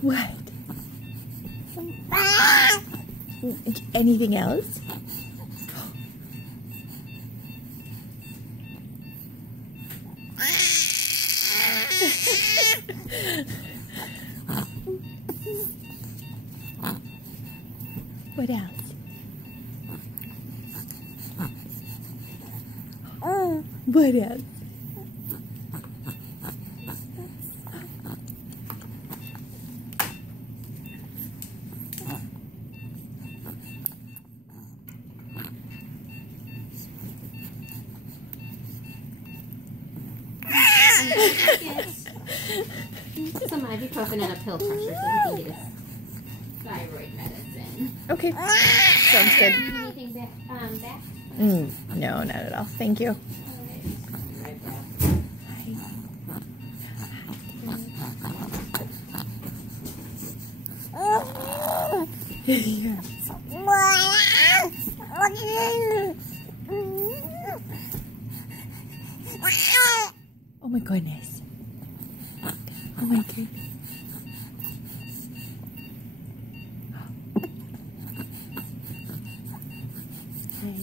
What? Anything else? What else? What else? Some ibuprofen and a pill crusher so he can get his thyroid medicine. Okay. Sounds good. Anything back? No, not at all. Thank you. Right back. Yes. Oh my goodness. Oh my goodness. Hi.